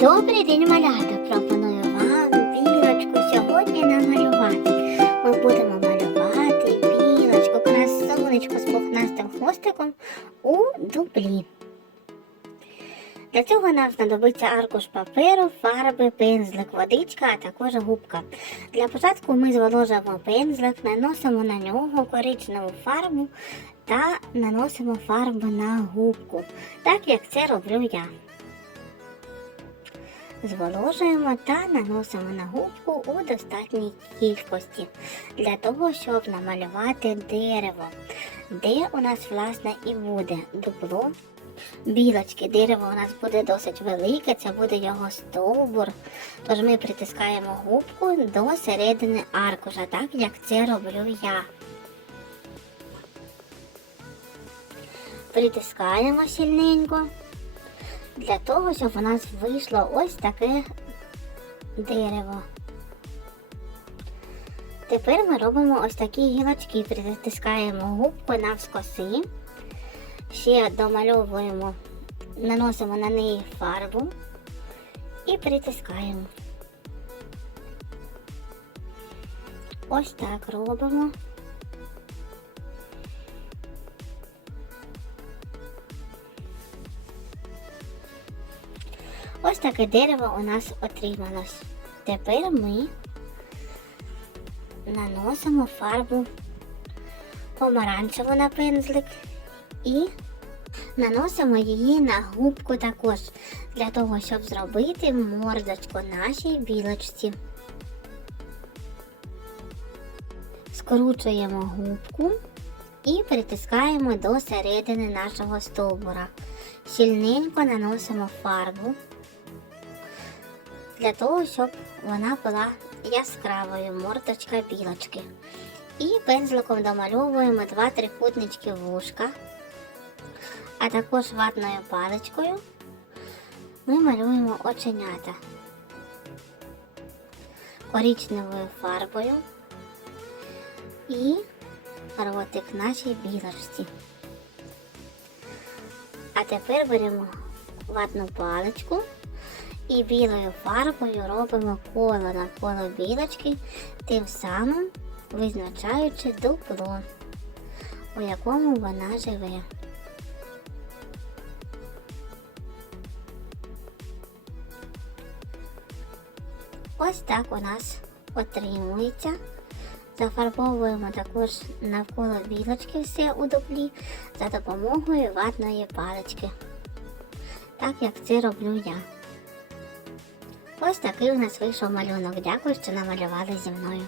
Добрий день, малята! Пропоную вам білочку сьогодні намалювати. Ми будемо малювати білочку, красунечку з пухнастим хвостиком у дублі. Для цього нам знадобиться аркуш паперу, фарби, пензлик, водичка, а також губка. Для початку ми зволожимо пензлик, наносимо на нього коричневу фарбу та наносимо фарбу на губку, так як це роблю я. Зволожуємо та наносимо на губку у достатній кількості для того, щоб намалювати дерево, де у нас власне і буде дупло білочки. Дерево у нас буде досить велике, це буде його стовбур. Тож ми притискаємо губку до середини аркуша, так як це роблю я. Притискаємо сильненько для того, щоб у нас вийшло ось таке дерево. Тепер ми робимо ось такі гілочки, притискаємо губку навскоси, ще домальовуємо, наносимо на неї фарбу і притискаємо. Ось так робимо. Ось таке дерево у нас отрималось. Тепер ми наносимо фарбу помаранчеву на пензлик і наносимо її на губку також, для того, щоб зробити мордочку нашій білочці. Скручуємо губку і притискаємо до середини нашого стовбура. Щільненько наносимо фарбу для того, щоб вона була яскравою мордочка білочки. І пензликом домальовуємо два трикутнички вушка, а також ватною паличкою ми малюємо оченята коричневою фарбою і ротик нашій білочці. А тепер беремо ватну паличку і білою фарбою робимо коло навколо білочки, тим самим визначаючи дупло, у якому вона живе. Ось так у нас отримується. Зафарбовуємо також навколо білочки все у дуплі за допомогою ватної палички, так як це роблю я. Ось такий у нас вийшов малюнок. Дякую, що намалювали зі мною.